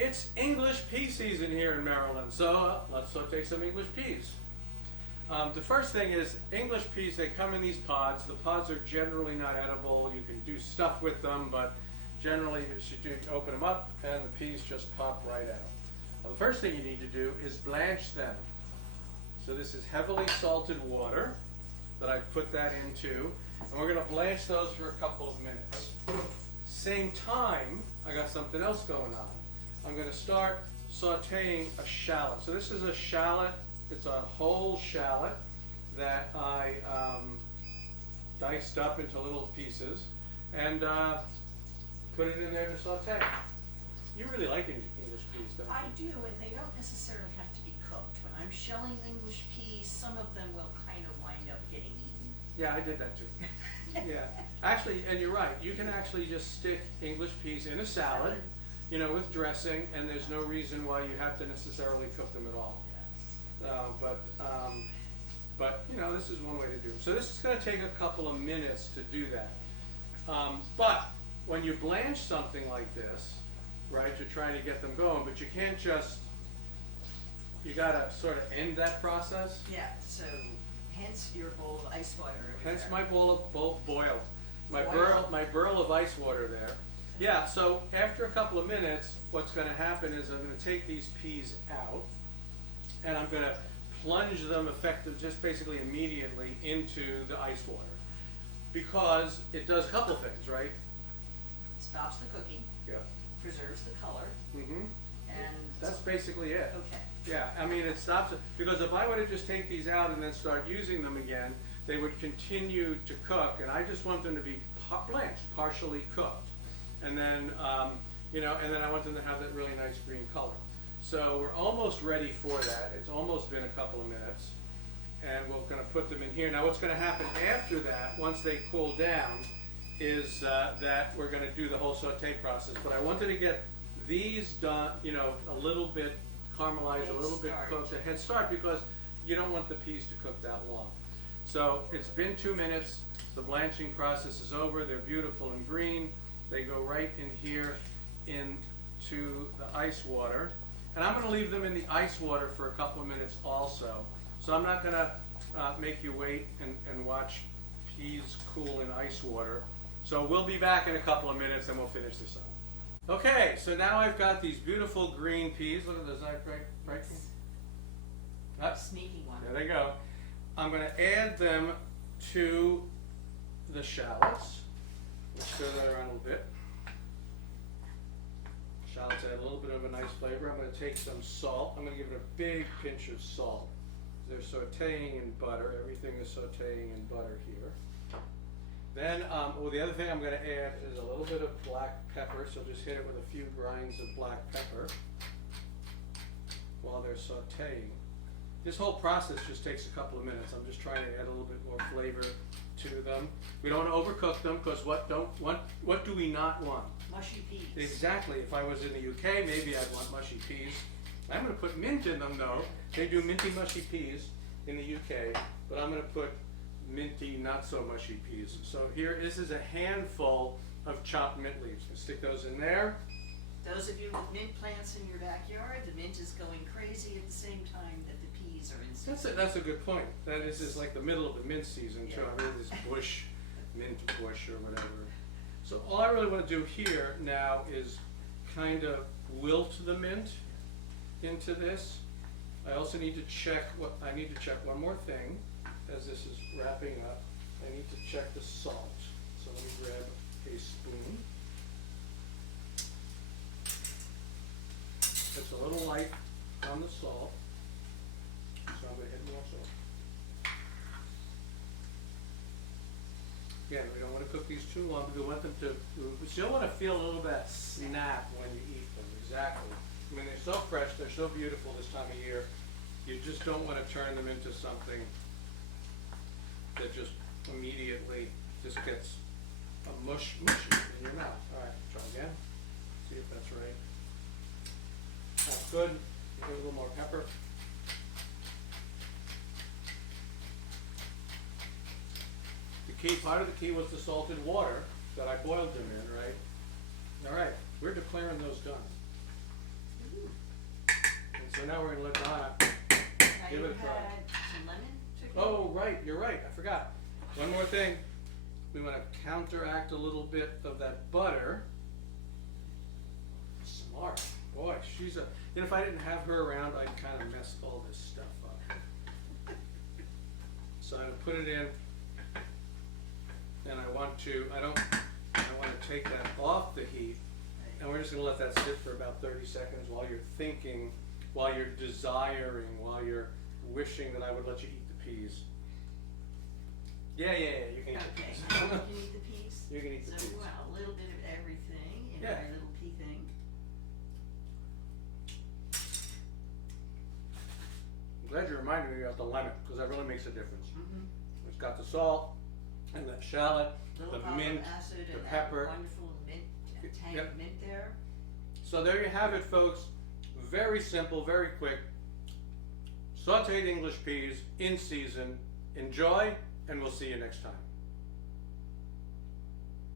It's English pea season here in Maryland, so let's saute some English peas. The first thing is English peas, they come in these pods. The pods are generally not edible. You can do stuff with them, but generally you open them up and the peas just pop right out. Well, the first thing you need to do is blanch them. So this is heavily salted water that I've put that into, and we're going to blanch those for a couple of minutes. Same time, I got something else going on. I'm going to start sauteing a shallot. So this is a shallot. It's a whole shallot that I diced up into little pieces and put it in there to saute. You really like English peas, don't you? I do, and they don't necessarily have to be cooked. When I'm shelling English peas, some of them will kind of wind up getting eaten. Yeah, I did that too. Yeah, actually, and you're right. You can actually just stick English peas in a salad, you know, with dressing, and there's no reason why you have to necessarily cook them at all. But you know, this is one way to do it. So this is going to take a couple of minutes to do that. But when you blanch something like this, right, you're trying to get them going, but you can't just, you got to sort of end that process. Yeah, so hence your bowl of ice water over Hence there. my boiled. My Boiled. burl of ice water there. Yeah, so after a couple of minutes, what's going to happen is I'm going to take these peas out, and I'm going to plunge them just basically immediately into the ice water. Because it does a couple of things, right? Stops the cooking, Yeah. preserves the color, Mm-hmm. and That's basically it. okay. Yeah, I mean, it stops it. Because if I were to just take these out and then start using them again, they would continue to cook, and I just want them to be blanched, partially cooked. And then, you know, and then I want them to have that really nice green color. So we're almost ready for that. It's almost been a couple of minutes. And we're going to put them in here. Now what's going to happen after that, once they cool down, is that we're going to do the whole saute process. But I wanted to get these done, you know, a little bit caramelized, a little bit cooked, a head start, because you don't want the peas to cook that long. So it's been 2 minutes. The blanching process is over. They're beautiful and green. They go right in here into the ice water. And I'm going to leave them in the ice water for a couple of minutes also. So I'm not going to make you wait and watch peas cool in ice water. So we'll be back in a couple of minutes and we'll finish this up. Okay, so now I've got these beautiful green peas. Look at those, right? Sneaky one. There they go. I'm going to add them to the shallots. Let's stir that around a little bit. Shallots add a little bit of a nice flavor. I'm going to take some salt. I'm going to give it a big pinch of salt. They're sauteing in butter. Everything is sauteing in butter here. Then, the other thing I'm going to add is a little bit of black pepper. So just hit it with a few grinds of black pepper while they're sauteing. This whole process just takes a couple of minutes. I'm just trying to add a little bit more flavor to them. We don't want to overcook them, because what do we not want? Mushy peas. Exactly. If I was in the UK, maybe I'd want mushy peas. I'm going to put mint in them, though. They do minty mushy peas in the UK, but I'm going to put minty not so mushy peas. So here, this is a handful of chopped mint leaves. We'll stick those in there. Those of you with mint plants in your backyard, the mint is going crazy at the same time that the peas are in season. That's a good point. This is like the middle of the mint season, too. Yeah. I mean, this bush, mint bush or whatever. So all I really want to do here now is kind of wilt the mint into this. I also need to check one more thing as this is wrapping up. I need to check the salt. So let me grab a spoon. It's a little light on the salt, so I'm going to add more salt. Again, we don't want to cook these too long, because we want them to, we still want to feel a little bit of snap when you eat them. Exactly. I mean, they're so fresh, they're so beautiful this time of year. You just don't want to turn them into something that just immediately just gets a mushy in your mouth. All right, try again. See if that's right. That's good. Give it a little more pepper. Part of the key was the salted water that I boiled them in, right? All right, we're declaring those done. So now we're gonna let Donna Now give you it a try. had some lemon to go. Oh, right, you're right, I forgot. One more thing, we wanna counteract a little bit of that butter. Smart, boy, she's a, and if I didn't have her around, I'd kinda mess all this stuff up. So I'm gonna put it in, and I want to take that off the heat, and we're just gonna let that sit for about 30 seconds while you're thinking, while you're desiring, while you're wishing that I would let you eat the peas. Yeah, you can eat the Okay, peas. you can eat the peas? You can eat the So, peas. well, a little bit of everything in Yeah. my little pea thing. I'm glad you reminded me about the lemon, because that really makes a difference. Mm-hmm. It's got the salt, and that shallot, Little the pop mint, of acid the and pepper. that wonderful mint, tang Yep. of mint there. So there you have it, folks. Very simple, very quick. Sautéed English peas in season. Enjoy, and we'll see you next time.